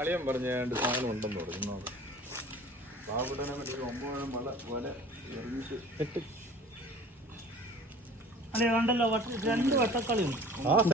അളിയൻ പറഞ്ഞ സാധനം ഉണ്ടെന്ന് പറഞ്ഞു. പാവപ്പെട്ടനെ പറ്റി 9 മല വല എറിഞ്ഞിട്ട് 8 അല്ലേ കണ്ടല്ലോ 2 വട്ടക്കളി ഉണ്ട്.